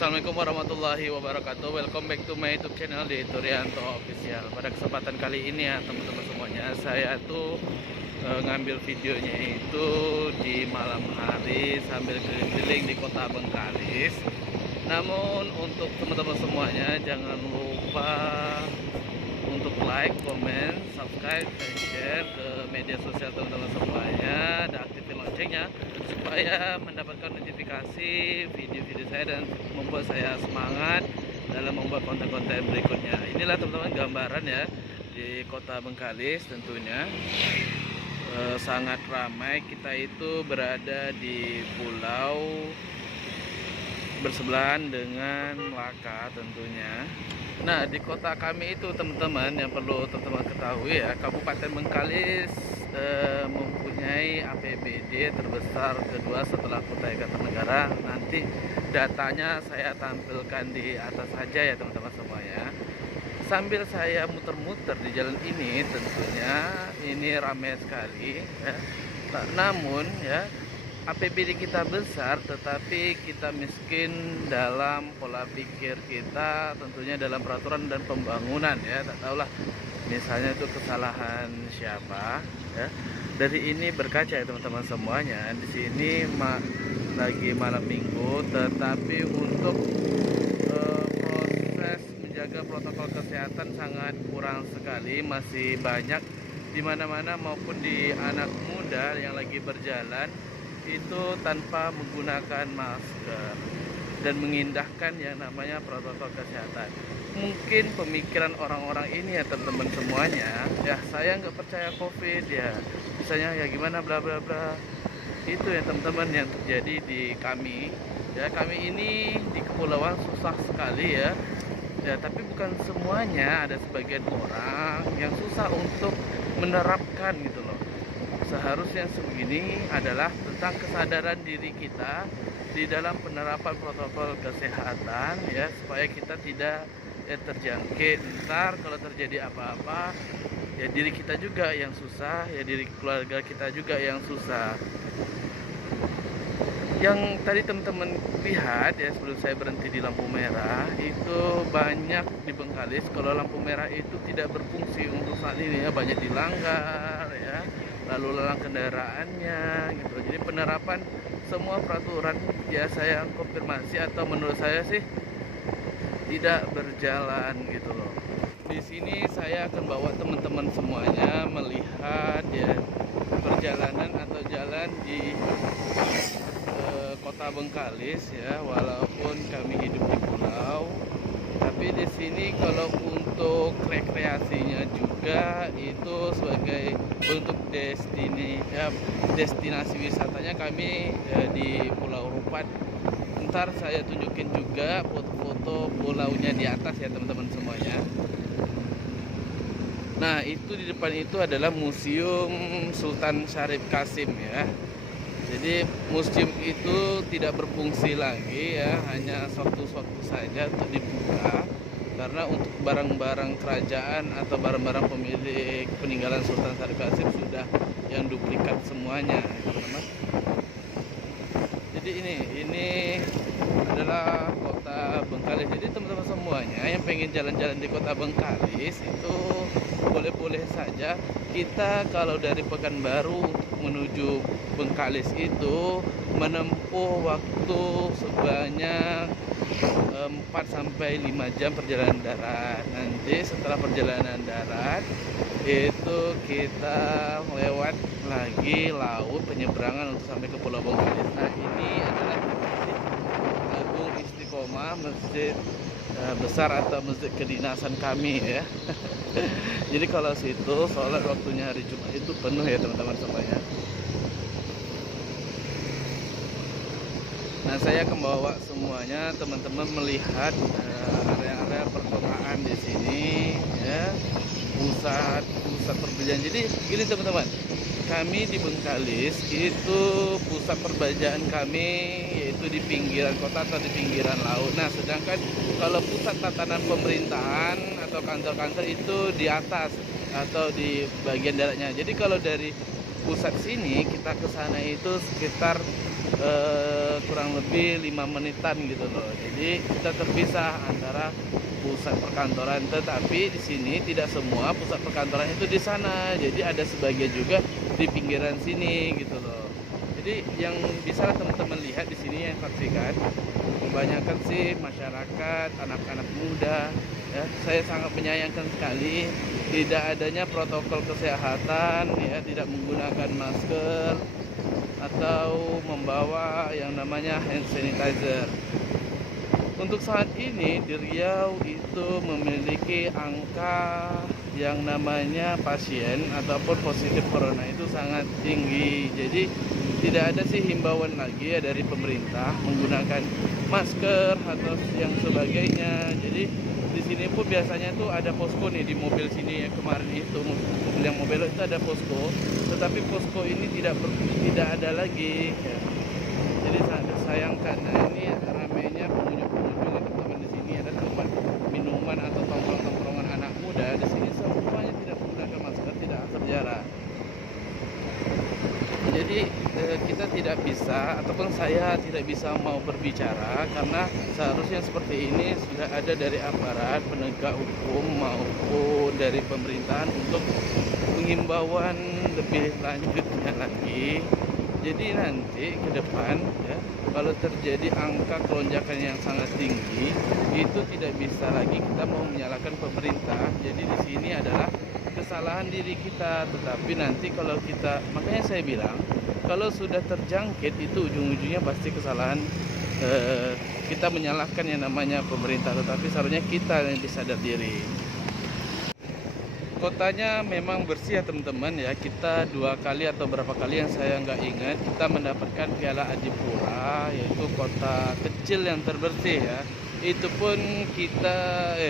Assalamualaikum warahmatullahi wabarakatuh. Welcome back to my YouTube channel di Turianto Official. Pada kesempatan kali ini ya teman-teman semuanya, saya tuh ngambil videonya itu di malam hari sambil keliling-keliling di kota Bengkalis. Namun untuk teman-teman semuanya jangan lupa untuk like, comment, subscribe, dan share ke media sosial teman-teman semuanya, dan aktifin loncengnya supaya mendapatkan notifikasi video-video saya dan membuat saya semangat dalam membuat konten-konten berikutnya. Inilah teman-teman gambaran ya di kota Bengkalis tentunya. Sangat ramai, kita itu berada di pulau bersebelahan dengan Melaka tentunya. Nah, di kota kami itu teman-teman yang perlu teman-teman ketahui ya, Kabupaten Bengkalis mempunyai APBD terbesar kedua setelah Kutai Kartanegara. Nanti datanya saya tampilkan di atas saja ya teman-teman semuanya. Sambil saya muter-muter di jalan ini tentunya ini ramai sekali ya. Namun ya, APBD kita besar tetapi kita miskin dalam pola pikir kita, tentunya dalam peraturan dan pembangunan ya. Tak tahulah misalnya itu kesalahan siapa ya. Dari ini berkaca ya teman-teman semuanya, di sini lagi malam minggu tetapi untuk proses menjaga protokol kesehatan sangat kurang sekali, masih banyak di mana-mana maupun di anak muda yang lagi berjalan itu tanpa menggunakan masker dan mengindahkan yang namanya protokol kesehatan. Mungkin pemikiran orang-orang ini ya teman-teman semuanya, ya saya nggak percaya COVID ya, misalnya ya gimana bla bla bla. Itu ya teman-teman yang terjadi di kami. Ya, kami ini di kepulauan susah sekali ya. Ya, tapi bukan semuanya, ada sebagian orang yang susah untuk menerapkan gitu loh. Seharusnya sebegini adalah tentang kesadaran diri kita di dalam penerapan protokol kesehatan ya, supaya kita tidak terjangkit. Ntar kalau terjadi apa-apa ya diri kita juga yang susah ya, diri keluarga kita juga yang susah. Yang tadi teman-teman lihat ya sebelum saya berhenti di lampu merah, itu banyak di Bengkalis kalau lampu merah itu tidak berfungsi untuk saat ini ya, banyak dilanggar ya, lalu lalang kendaraannya gitu. Jadi penerapan semua peraturan ya saya konfirmasi atau menurut saya sih tidak berjalan gitu loh. Di sini saya akan bawa teman-teman semuanya melihat ya perjalanan atau jalan di kota Bengkalis ya, walaupun kami hidup di pulau, tapi di sini kalau untuk rekreasinya juga itu sebagai untuk destinasi wisatanya kami di Pulau Rupat. Ntar saya tunjukin juga foto-foto pulaunya di atas ya teman-teman semuanya. Nah, itu di depan itu adalah Museum Sultan Syarif Qasim ya. Jadi museum itu tidak berfungsi lagi ya, hanya sewaktu-sewaktu saja untuk dibuka, karena untuk barang-barang kerajaan atau barang-barang pemilik peninggalan Sultan Syarif Qasim sudah yang duplikat semuanya teman-teman. Jadi ini adalah kota Bengkalis. Jadi teman-teman semuanya yang pengen jalan-jalan di kota Bengkalis itu boleh-boleh saja. Kita kalau dari Pekanbaru menuju Bengkalis itu menempuh waktu sebanyak 4-5 jam perjalanan darat. Nanti setelah perjalanan darat itu kita lewat lagi laut penyeberangan untuk sampai ke Pulau Bengkalis. Nah, ini adalah Masjid Agung Istiqomah, masjid besar atau masjid kedinasan kami ya. Jadi kalau situ sholat waktunya hari Jumat itu penuh ya teman-teman semuanya. Nah, saya akan bawa semuanya teman-teman melihat area-area perkotaan di sini ya, pusat perbelanjaan. Jadi gini teman-teman, kami di Bengkalis itu pusat perbelanjaan kami yaitu di pinggiran kota atau di pinggiran laut. Nah, sedangkan kalau pusat tatanan pemerintahan atau kantor-kantor itu di atas atau di bagian daratnya. Jadi kalau dari pusat sini kita ke sana itu sekitar kurang lebih 5 menitan gitu loh. Jadi kita terpisah antara pusat perkantoran, tetapi di sini tidak semua pusat perkantoran itu di sana. Jadi ada sebagian juga di pinggiran sini gitu loh. Jadi yang bisa teman-teman lihat di sini yang saksikan, kebanyakan sih masyarakat, anak-anak muda ya. Saya sangat menyayangkan sekali tidak adanya protokol kesehatan ya, tidak menggunakan masker atau membawa yang namanya hand sanitizer. Untuk saat ini di Riau itu memiliki angka yang namanya pasien ataupun positif corona itu sangat tinggi. Jadi tidak ada sih himbauan lagi ya dari pemerintah menggunakan masker atau yang sebagainya. Jadi di sini pun biasanya tuh ada posko nih di mobil sini ya, kemarin itu mobil yang mobil itu ada posko, tetapi posko ini tidak ada lagi ya. Jadi sangat sayangkan. Nah, ini ramainya pengunjung-pengunjung teman-teman di sini ada tempat minuman atau tongkrong-tongkrongan anak muda. Di sini semuanya tidak menggunakan masker, tidak atur jarak. Jadi kita tidak bisa ataupun saya tidak bisa mau berbicara karena seharusnya seperti ini sudah ada dari aparat penegak hukum maupun dari pemerintahan untuk penghimbauan lebih lanjutnya lagi. Jadi nanti ke depan ya, kalau terjadi angka kelonjakan yang sangat tinggi, itu tidak bisa lagi kita mau menyalahkan pemerintah. Jadi di sini adalah kesalahan diri kita, tetapi nanti kalau kita, makanya saya bilang kalau sudah terjangkit itu ujung-ujungnya pasti kesalahan kita menyalahkan yang namanya pemerintah, tetapi seharusnya kita yang sadar diri. Kotanya memang bersih ya teman-teman ya. Kita 2 kali atau berapa kali yang saya nggak ingat kita mendapatkan Piala Adipura, yaitu kota kecil yang terbersih ya. Itu pun kita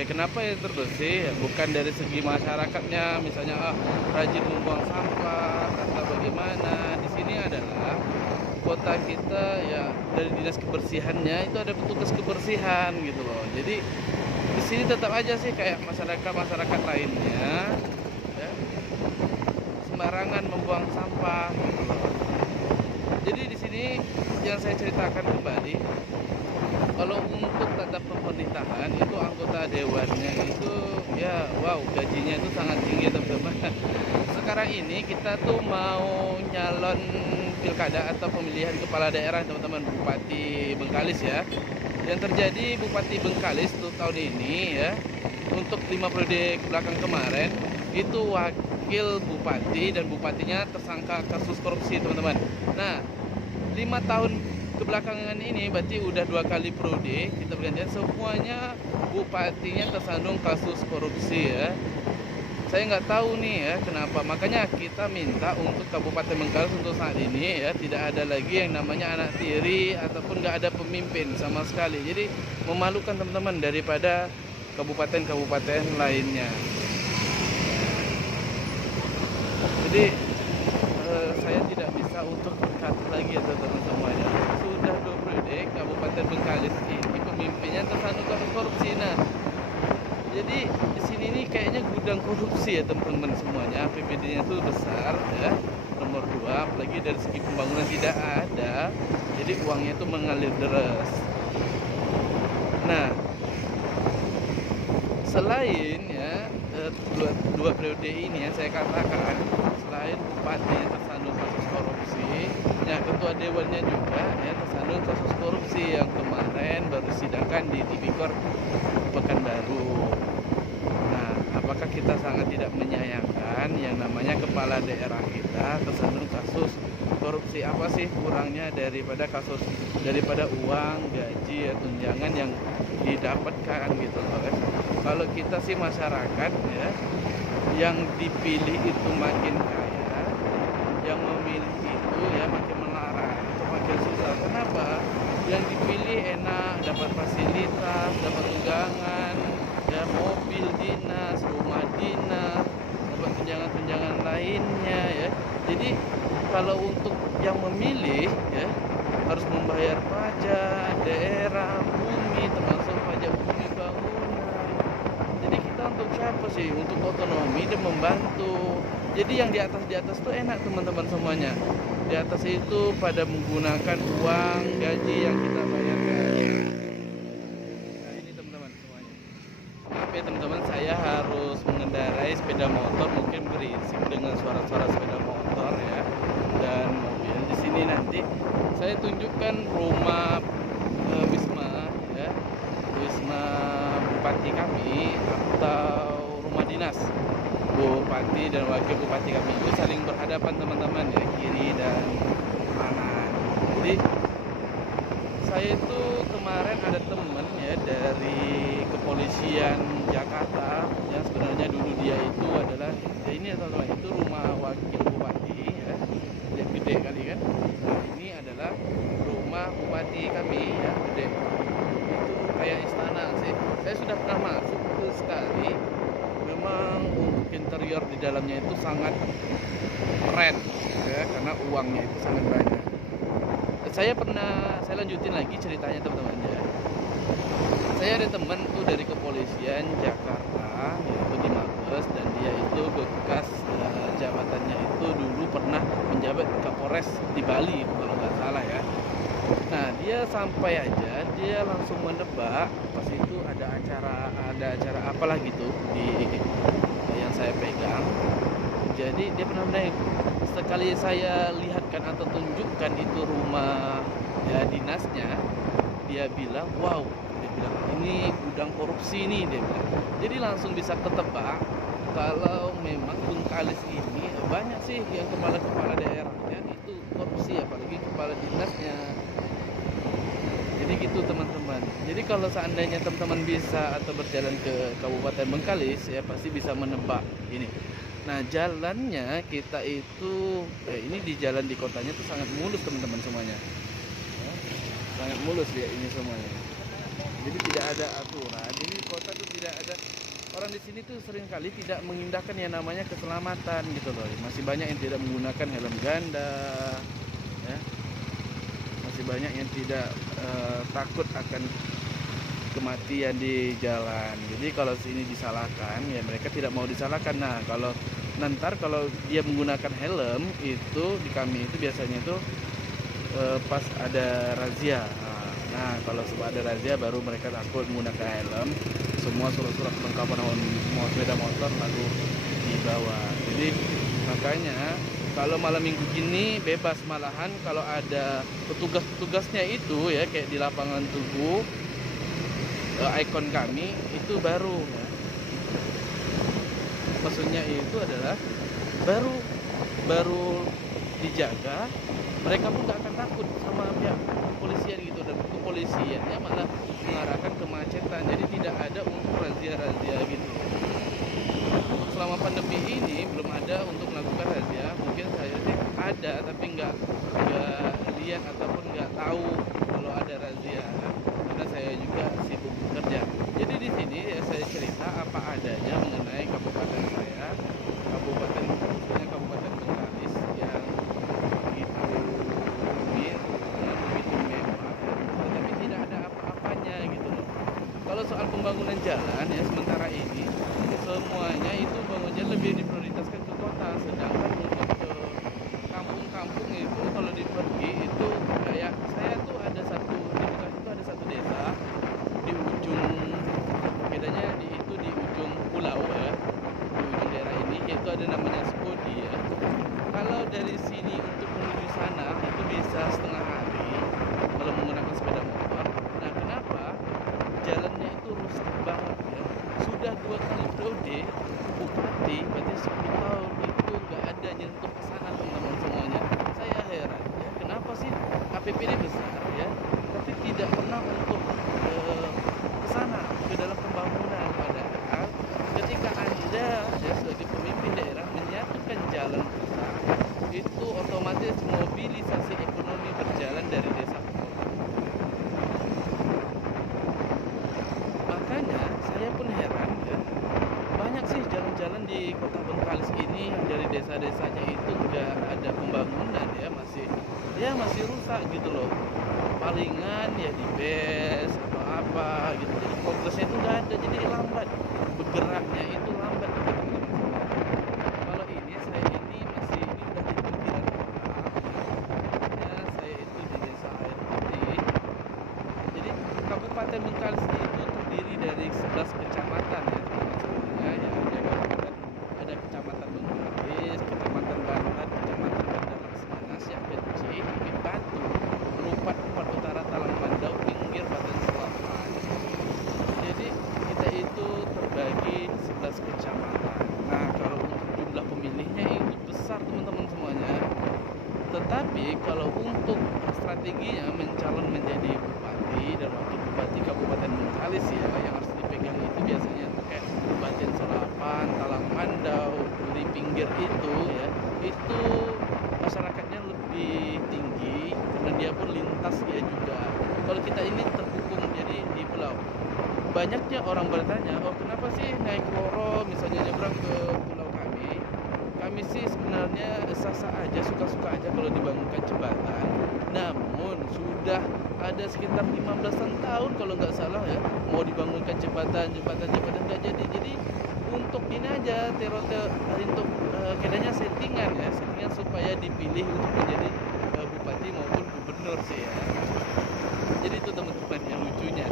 kenapa yang terbersih? Bukan dari segi masyarakatnya, misalnya rajin membuang sampah atau bagaimana. Di sini adalah kota kita ya, dari dinas kebersihannya itu ada petugas kebersihan gitu loh. Jadi di sini tetap aja sih kayak masyarakat lainnya ya, sembarangan membuang sampah gitu loh. Jadi di sini yang saya ceritakan kembali, kalau untuk tatap pemerintahan itu anggota dewannya itu ya wow, gajinya itu sangat tinggi teman-teman. Sekarang ini kita tuh mau nyalon pilkada atau pemilihan kepala daerah teman-teman, Bupati Bengkalis ya. Yang terjadi Bupati Bengkalis tuh tahun ini ya, untuk 5 periode belakang kemarin itu wakil bupati dan bupatinya tersangka kasus korupsi teman-teman. Nah 5 tahun kebelakangan ini berarti udah 2 kali periode kita bergantian, semuanya bupatinya tersandung kasus korupsi ya. Saya nggak tahu nih ya kenapa, makanya kita minta untuk Kabupaten Bengkalis untuk saat ini ya tidak ada lagi yang namanya anak tiri ataupun nggak ada pemimpin sama sekali. Jadi memalukan teman-teman daripada kabupaten-kabupaten lainnya. Jadi saya tidak bisa untuk berkata lagi ya teman-teman semuanya. Sudah 2 periode Kabupaten Bengkalis ini pemimpinnya tersandung kasus korupsi. Nah, jadi di sini ini kayaknya gudang korupsi ya teman-teman semuanya. APBD-nya itu besar ya. Nomor 2, apalagi dari segi pembangunan tidak ada. Jadi uangnya itu mengalir deras. Nah, selain ya dua periode ini ya saya katakan, selain bupati yang tersandung kasus korupsi, ya ketua dewannya juga ya tersandung kasus korupsi yang kemarin baru sidangkan di Tipikor Pekanbaru. Nah, apakah kita sangat tidak menyayangkan yang namanya kepala daerah kita tersandung kasus korupsi? Apa sih kurangnya daripada uang, gaji, ya, tunjangan yang didapatkan gitu loh. Kalau kita sih masyarakat ya, yang dipilih itu makin kaya, yang memilih itu ya makin melarat atau makin susah. Kenapa? Yang dipilih enak, dapat fasilitas, dapat tunjangan, ya mobil dinas, rumah dinas, dapat tunjangan-tunjangan lainnya ya. Jadi kalau untuk yang memilih ya harus membayar pajak daerah, bumi, termasuk pajak bumi bangunan. Jadi kita untuk siapa sih? Untuk otonomi dan membantu. Jadi yang di atas tuh enak teman-teman semuanya. di atas itu pada menggunakan uang gaji yang kita bayarkan. Nah ini teman-teman semuanya. Maaf ya teman-teman, saya harus mengendarai sepeda motor, mungkin berisik dengan suara-suara sepeda motor ya dan mobil. Di sini nanti saya tunjukkan rumah Wisma ya, Wisma Bupati kami atau rumah dinas Bupati dan Wakil Bupati kami itu saling berhadapan teman-teman ya, kiri dan kanan. Jadi saya itu kemarin ada teman ya dari kepolisian Jakarta yang sebenarnya dulu dia itu adalah ya ini teman-teman, itu rumah Wakil Bupati ya, yang gede kali kan. Nah ini adalah rumah Bupati kami ya, gede, itu kayak istana sih. Saya sudah pernah masuk ke sekali. Memang untuk interior di dalamnya itu sangat keren ya, karena uangnya itu sangat banyak. Saya lanjutin lagi ceritanya teman-teman ya. Saya ada teman tuh dari kepolisian Jakarta yaitu di Mabes, dan dia itu bekas jabatannya itu dulu pernah menjabat Kapolres di Bali kalau nggak salah ya. Nah dia sampai aja dia langsung menebak pas itu ada acara apalah gitu di yang saya pegang. Jadi dia pernah naik, sekali saya lihatkan atau tunjukkan itu rumah ya dinasnya, dia bilang wow, dia bilang ini gudang korupsi nih, dia bilang. Jadi langsung bisa ketebak kalau memang Bengkalis ini banyak sih yang kepala daerahnya itu korupsi, apalagi kepala dinasnya. Jadi gitu teman-teman. Jadi kalau seandainya teman-teman bisa atau berjalan ke Kabupaten Bengkalis ya pasti bisa menebak ini. Nah jalannya kita itu ini di jalan di kotanya tuh sangat mulus teman-teman semuanya ya, sangat mulus ya ini semuanya. Jadi tidak ada aturan. Ini kota tuh tidak ada, orang di sini tuh seringkali tidak mengindahkan yang namanya keselamatan gitu loh. Masih banyak yang tidak menggunakan helm ganda ya. Masih banyak yang tidak takut akan kematian di jalan. Jadi kalau sini disalahkan ya mereka tidak mau disalahkan. Nah kalau kalau dia menggunakan helm itu di kami itu biasanya itu pas ada razia. Nah kalau ada razia baru mereka takut menggunakan helm. Semua surat-surat kelengkapan sepeda motor lalu dibawa. Jadi makanya kalau malam minggu gini bebas, malahan kalau ada petugas-petugasnya itu ya kayak di lapangan Tugu, ikon kami itu baru ya. Maksudnya itu adalah baru dijaga, mereka pun gak akan takut sama pihak kepolisian gitu, dan kepolisiannya malah mengarahkan kemacetan. Jadi tidak ada untuk razia-razia gitu. Selama pandemi ini belum ada untuk melakukan razia. Mungkin saya sih ada tapi nggak lihat ataupun nggak tahu kalau ada razia karena saya juga sibuk bekerja. Jadi di sini ya saya cerita apa adanya mengenai kabupaten saya, Kabupaten Bengkalis yang begitu rumit, begitu mewah, tetapi tidak ada apa-apanya gitu loh. Kalau soal pembangunan jalan ya sementara ini semuanya itu bangunnya lebih diprioritaskan ke kota, sedangkan untuk ke kampung-kampung itu kalau dipergi itu kayak saya tuh ada satu di Bekasi itu ada satu desa di ujung, bedanya di ujung pulau ya, di ujung daerah ini yaitu ada namanya Skodi ya. Kalau dari sini untuk menuju sana itu bisa setengah hari kalau menggunakan sepeda motor. Nah kenapa jalannya itu rusak banget ya, sudah 2 kali periode bupati berarti 10 tahun itu nggak ada nyentuh ke sana teman-teman semuanya. Saya heran ya, kenapa sih APBD besar ya tapi tidak pernah untuk ke sana, ke dalam pembangunan. Padahal ketika Anda ya sebagai pemimpin daerah menyatukan jalan rusak, itu otomatis mobilisasi ekonomi berjalan dari desa ke kota. Makanya saya pun heran ya, banyak sih jalan-jalan di kota Bengkalis ini yang dari desa-desanya itu nggak ada pembangunan ya, masih rusak gitu loh. Palingan ya di BES atau apa gitu, jadi progresnya itu nggak ada, jadi lambat bergeraknya itu lambat gitu, teman-teman. Kalau ini saya ini masih ini udah di pinggiran kota 11 kecamatan ya teman-teman semuanya ya. Ada kecamatan Bengkalis, kecamatan Banten, kecamatan Bandar Laksana, Siak Kecil, Bukit Batu, Lupat, Empat Utara, Talang Mandau, Pinggir, Baten Selatan. Jadi kita itu terbagi 11 kecamatan. Nah, kalau untuk jumlah pemilihnya itu besar teman-teman semuanya. Tetapi kalau untuk strateginya mencalon menjadi bupati dan wakil bupati Kabupaten Bengkalis ya, yang harus dipegang itu biasanya tuh kayak Baten Selapan, Talang Mandau, di pinggir itu ya, itu masyarakatnya lebih tinggi karena dia pun lintas dia juga. Kalau kita ini terhubung jadi di pulau. Banyaknya orang bertanya, oh kenapa sih naik loro misalnya nyebrang ke pulau kami? Kami sih sebenarnya sah-sah aja, suka-suka aja kalau dibangunkan jembatan. Namun sudah ada sekitar 15-an tahun kalau nggak salah ya, mau dibangunkan jembatan nggak jadi. Jadi untuk ini aja untuk kayaknya settingan ya, settingan supaya dipilih untuk menjadi bupati maupun gubernur sih ya. Jadi itu teman-teman yang lucunya.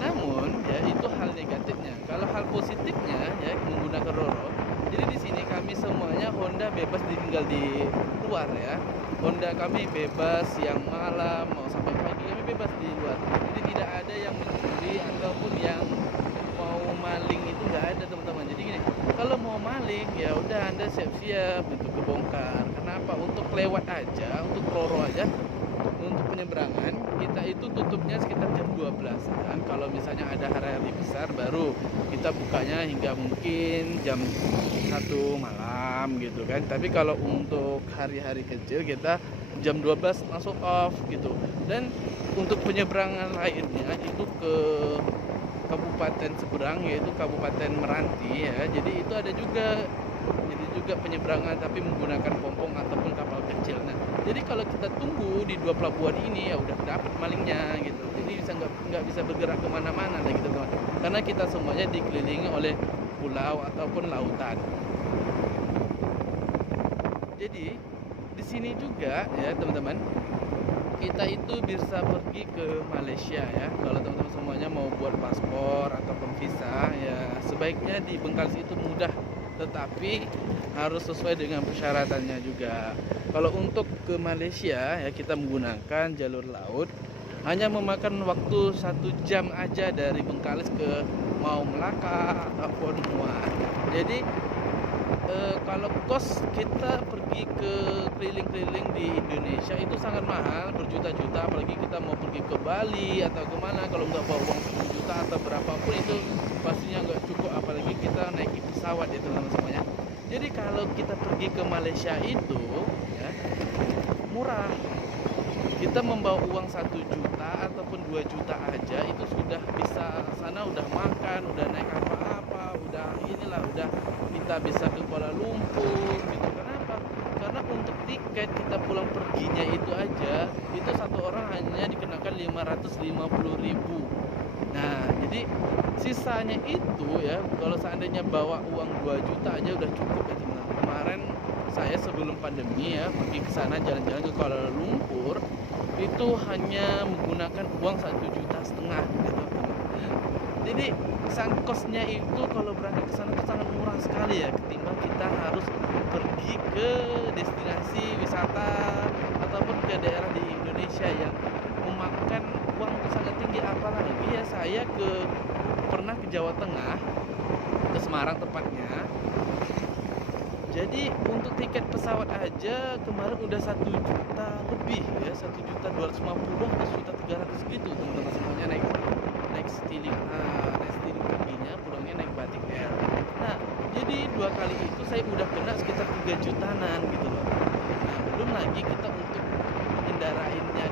Namun ya itu hal negatifnya. Kalau hal positifnya ya menggunakan Roro. Jadi di sini kami semuanya Honda bebas tinggal di luar ya. Honda kami bebas siang malam mau sampai pagi kami bebas di luar. Jadi tidak ada yang mencuri ataupun yang mau maling itu nggak ada teman-teman. Jadi gini, kalau mau maling ya udah Anda siap-siap untuk kebongkar. Kenapa? Untuk lewat aja, untuk Roro aja. Untuk penyeberangan kita itu tutupnya sekitar jam 12-an. Kalau misalnya ada hari-hari besar baru kita bukanya hingga mungkin jam 1 malam gitu kan. Tapi kalau untuk hari-hari kecil kita jam 12 langsung off gitu. Dan untuk penyeberangan lainnya itu ke kabupaten seberang yaitu Kabupaten Meranti ya. Jadi itu ada juga penyeberangan tapi menggunakan pompong ataupun kapal kecil. Nah, jadi kalau kita tunggu di dua pelabuhan ini ya udah dapat malingnya gitu. Jadi nggak bisa bergerak kemana-mana lah gitu teman. Karena kita semuanya dikelilingi oleh pulau ataupun lautan. Jadi di sini juga ya teman-teman, kita itu bisa pergi ke Malaysia ya. Kalau teman-teman semuanya mau buat paspor ataupun visa ya sebaiknya di Bengkalis itu mudah. Tetapi harus sesuai dengan persyaratannya juga. Kalau untuk ke Malaysia ya kita menggunakan jalur laut, hanya memakan waktu 1 jam aja dari Bengkalis ke mau Melaka ataupun Muar. Jadi kalau kos kita pergi ke keliling-keliling di Indonesia itu sangat mahal, berjuta-juta, apalagi kita mau pergi ke Bali atau kemana, kalau nggak bawa uang 10 juta atau berapapun itu pastinya nggak cukup, apalagi kita naik pesawat itu teman-teman semuanya. Jadi kalau kita pergi ke Malaysia itu ya murah, kita membawa uang 1 juta ataupun 2 juta aja itu sudah bisa sana, udah makan, udah naik apa-apa, udah kita bisa ke Kuala Lumpur gitu. Kenapa? Karena untuk tiket kita pulang perginya itu aja itu satu orang hanya dikenakan 550.000. Nah jadi sisanya itu ya kalau seandainya bawa uang 2 juta aja udah cukup ya teman-teman. Kemarin saya sebelum pandemi ya pergi ke sana jalan-jalan ke Kuala Lumpur itu hanya menggunakan uang 1,5 juta gitu. Jadi kosnya itu kalau berangkat ke sana itu sangat murah sekali ya ketimbang kita harus pergi ke destinasi wisata ataupun ke daerah di Indonesia yang memakan uang sangat tinggi. Apalagi ya saya pernah ke Jawa Tengah, ke Semarang tepatnya. Jadi untuk tiket pesawat aja kemarin udah 1 juta lebih ya, 1.250.000 atau 1.300.000 gitu teman-teman semuanya naik Citylink. Naik Citylink perginya, pulangnya naik Batik Air. Nah jadi 2 kali itu saya udah kena sekitar 3 jutaan gitu loh. Nah belum lagi kita untuk kendarainnya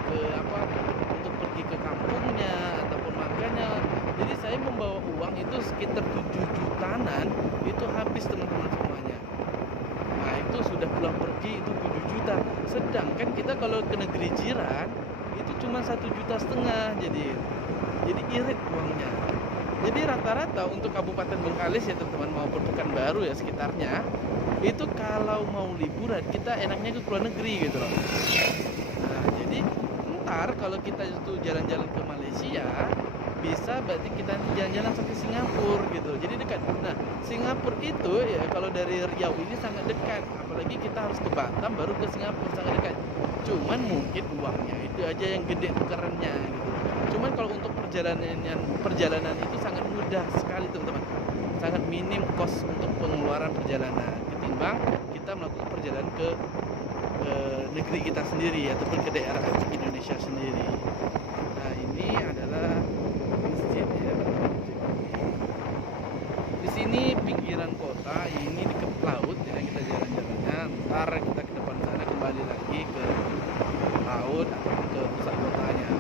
untuk pergi ke kampungnya ataupun makannya. Jadi saya membawa uang itu sekitar 7 jutaan itu habis teman-teman semuanya. Nah itu sudah pulang pergi itu 7 juta. Sedangkan kita kalau ke negeri jiran itu cuma 1,5 juta. Jadi irit uangnya. Jadi rata-rata untuk Kabupaten Bengkalis ya teman-teman maupun Pekanbaru ya sekitarnya itu kalau mau liburan kita enaknya ke luar negeri gitu loh. Nah jadi ntar kalau kita itu jalan-jalan ke Malaysia bisa berarti kita jalan-jalan sampai Singapura gitu, jadi dekat. Nah, Singapura itu ya kalau dari Riau ini sangat dekat, apalagi kita harus ke Batam baru ke Singapura, sangat dekat. Cuman mungkin uangnya itu aja yang gede tukerannya gitu. Cuman kalau untuk perjalanan itu sangat mudah sekali teman-teman, sangat minim kos untuk pengeluaran perjalanan ketimbang kita melakukan perjalanan ke negeri kita sendiri ataupun ke daerah Indonesia sendiri. Nah, ini adalah masjid ya. Di sini pinggiran kota, ini dekat laut ya, kita jalan-jalannya. Ntar kita ke depan sana kembali lagi ke laut atau ke pusat kotanya.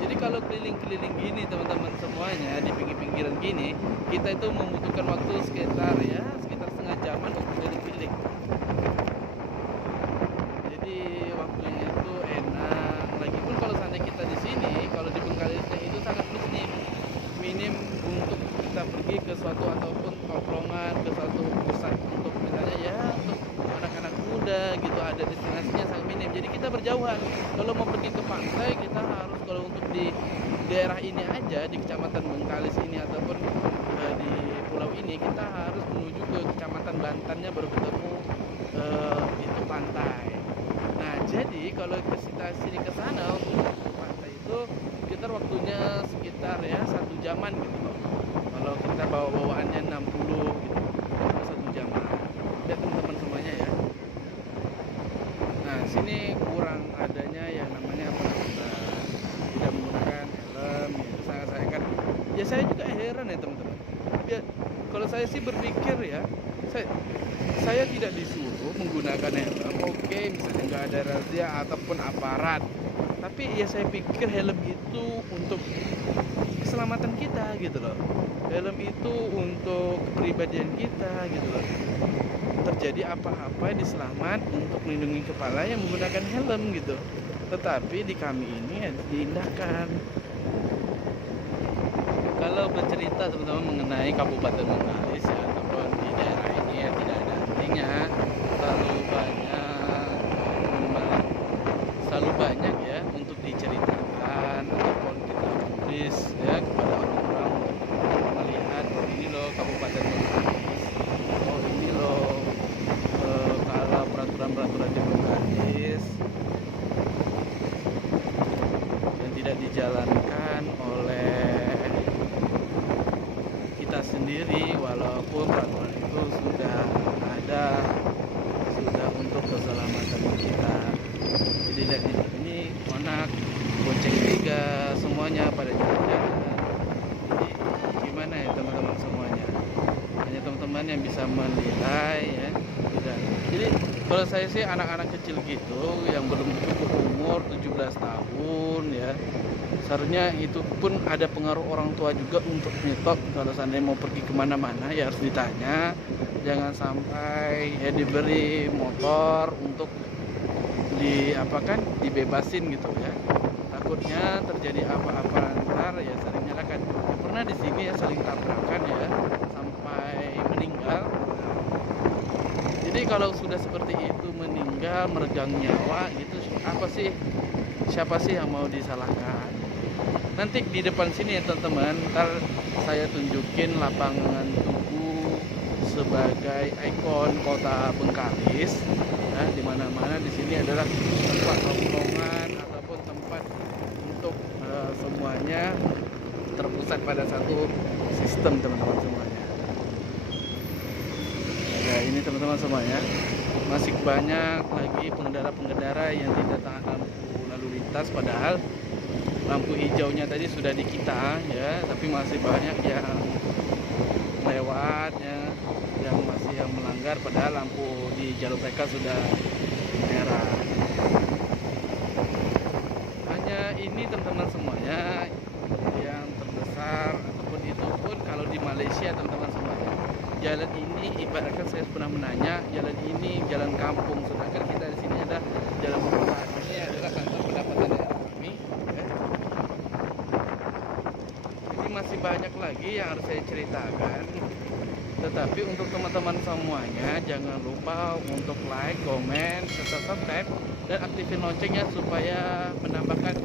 Jadi kalau keliling-keliling gini teman-teman semuanya di pinggir-pinggiran gini, kita itu membutuhkan waktu sekitar setengah jaman untuk keliling-keliling. Jadi waktunya itu enak. Lagipun kalau seandainya kita di sini, kalau di Bengkalis itu sangat minim untuk kita pergi ke suatu ataupun tongkrongan, ke suatu pusat untuk misalnya ya untuk anak-anak muda gitu, ada destinasinya sangat minim. Jadi kita berjauhan. Kalau mau pergi ke pantai kita harus, kalau untuk di daerah ini aja di Kecamatan Bengkalis ini ataupun di pulau ini, kita harus menuju ke Kecamatan Bantannya baru ketemu itu pantai. Nah, jadi kalau kita sini ke sana untuk ke pantai itu kita waktunya sekitar ya 1 jaman gitu loh. Kalau kita bawa-bawaannya 60 gitu, itu 1 jaman. Lihat teman-teman semuanya ya. Nah, sini kurang adanya yang namanya pengaturan, tidak menggunakan helm gitu. Saya kan ya saya juga heran ya teman-teman. Ya, kalau saya sih berpikir ya, saya tidak disuruh menggunakan helm, oke, misalnya nggak ada razia ataupun aparat, tapi ya saya pikir helm itu untuk keselamatan kita gitu loh, helm itu untuk kepribadian kita gitu loh. Terjadi apa-apa diselamat untuk melindungi kepala yang menggunakan helm gitu, tetapi di kami ini ya diindahkan. Kalau bercerita teman-teman mengenai Kabupaten Bengkalis ya, ataupun di daerah ini ya tidak ada artinya, selalu banyak ya untuk diceritakan ataupun kita tulis ya kepada orang-orang untuk melihat, oh ini loh Kabupaten Bengkalis, oh ini loh kalau peraturan-peraturan di Bengkalis yang tidak dijalankan oleh kita sendiri, walaupun peraturan itu sudah ada, sudah untuk keselamatan kita. Jadi lihat ini anak bonceng 3 semuanya pada jalan-jalan. Jadi gimana ya teman-teman semuanya, hanya teman-teman yang bisa menilai ya. Jadi kalau saya sih anak-anak kecil gitu yang belum cukup umur 17 tahun ya, seharusnya itu pun ada pengaruh orang tua juga untuk nyetop. Kalau seandainya mau pergi kemana-mana ya harus ditanya, jangan sampai ya diberi motor untuk dibebasin gitu ya, takutnya terjadi apa-apa ntar ya saling nyalakan. Pernah di sini ya saling tabrakan ya sampai meninggal. Jadi kalau sudah seperti itu meninggal, meregang nyawa gitu, siapa sih yang mau disalahkan? Nanti di depan sini ya teman-teman, ntar saya tunjukin lapangan Tugu sebagai ikon kota Bengkalis. Nah, di mana-mana di sini adalah tempat tongkrongan ataupun tempat untuk semuanya terpusat pada satu sistem teman-teman semuanya. Ya ini teman-teman semuanya, masih banyak lagi pengendara-pengendara yang tidak taat lampu lalu lintas, padahal lampu hijaunya tadi sudah di kita ya, tapi masih banyak yang lewat ya, yang melanggar padahal lampu di jalur mereka sudah merah. Hanya ini teman-teman semuanya yang terbesar, ataupun itu pun kalau di Malaysia teman-teman semuanya, jalan ini ibaratkan saya pernah menanya, jalan ini jalan kampung, sedangkan kita di sini ada jalan perkotaan. Ini adalah kantor pendapatan daerah kami ya. Ini masih banyak lagi yang harus saya ceritakan, tetapi untuk teman-teman semuanya jangan lupa untuk like, komen, serta subscribe dan aktifin loncengnya supaya menambahkan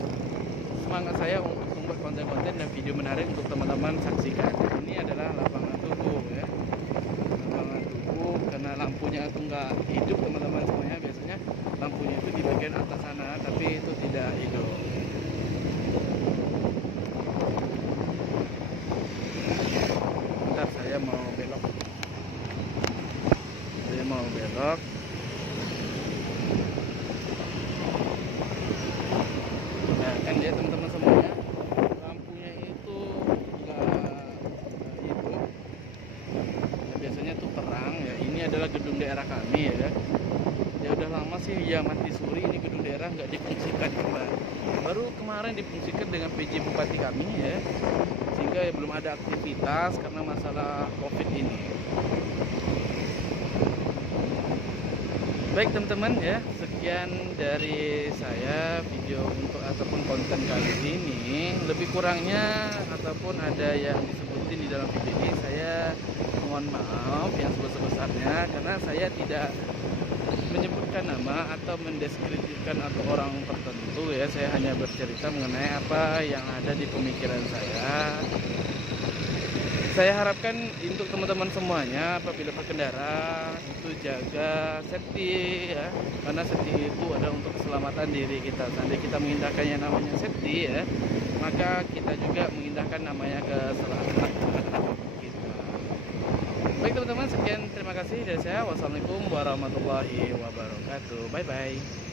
semangat saya untuk membuat konten-konten dan video menarik untuk teman-teman saksikan. Ini adalah lapangan tugu ya, lapangan tugu. Karena lampunya itu nggak hidup teman-teman semuanya, biasanya lampunya itu di bagian atas sana, tapi itu tidak hidup. Bentar, saya mau belok. Nah kan dia teman-teman semuanya, lampunya itu nggak hidup. Nah, biasanya tuh terang ya. Ini adalah gedung daerah kami ya kan. Ya udah lama sih ya mati suri, ini gedung daerah nggak difungsikan kembali. Baru kemarin difungsikan dengan PJ Bupati kami ya, sehingga ya belum ada aktivitas karena masalah COVID ini. Baik teman-teman ya, sekian dari saya video untuk ataupun konten kali ini. Lebih kurangnya ataupun ada yang disebutin di dalam video ini, saya mohon maaf yang sebesar-besarnya, karena saya tidak menyebutkan nama atau mendeskripsikan atau orang tertentu ya. Saya hanya bercerita mengenai apa yang ada di pemikiran saya. Saya harapkan untuk teman-teman semuanya apabila berkendara itu jaga safety ya, karena safety itu adalah untuk keselamatan diri kita. Seandainya kita mengindahkan yang namanya safety ya, maka kita juga mengindahkan namanya keselamatan kita. Baik teman-teman, sekian, terima kasih dari saya. Wassalamualaikum warahmatullahi wabarakatuh. Bye bye.